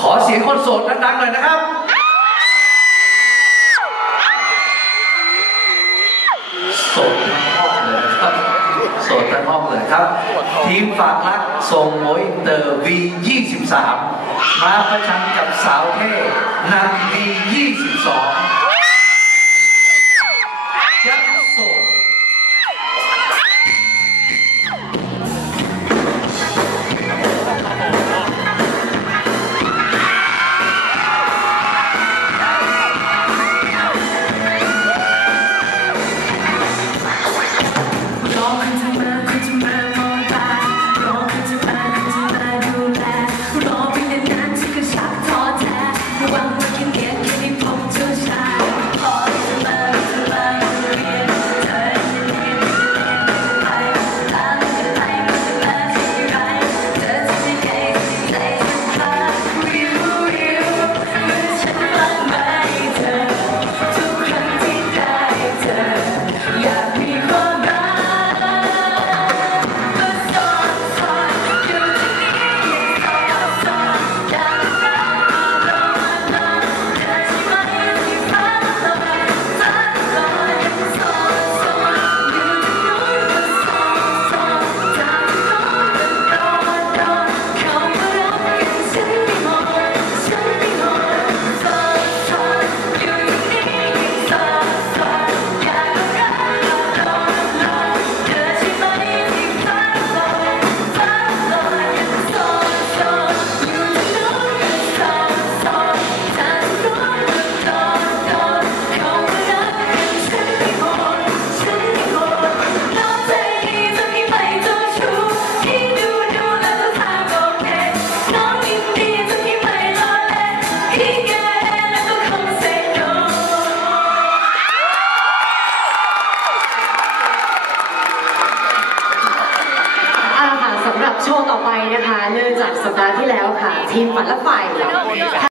ขอเสียงคนโสดดังๆหน่อยนะครับ โสดทั้งห้องเลยครับ โสดทั้งห้องเลยครับ ทีมฝากรักทรงโมยเตอร์ V23 มาประชันกับสาวเท่นัน V22 โชว์ต่อไปนะคะ เนื่องจากสัปดาห์ที่แล้วค่ะ ทีมฝันและฝ่าย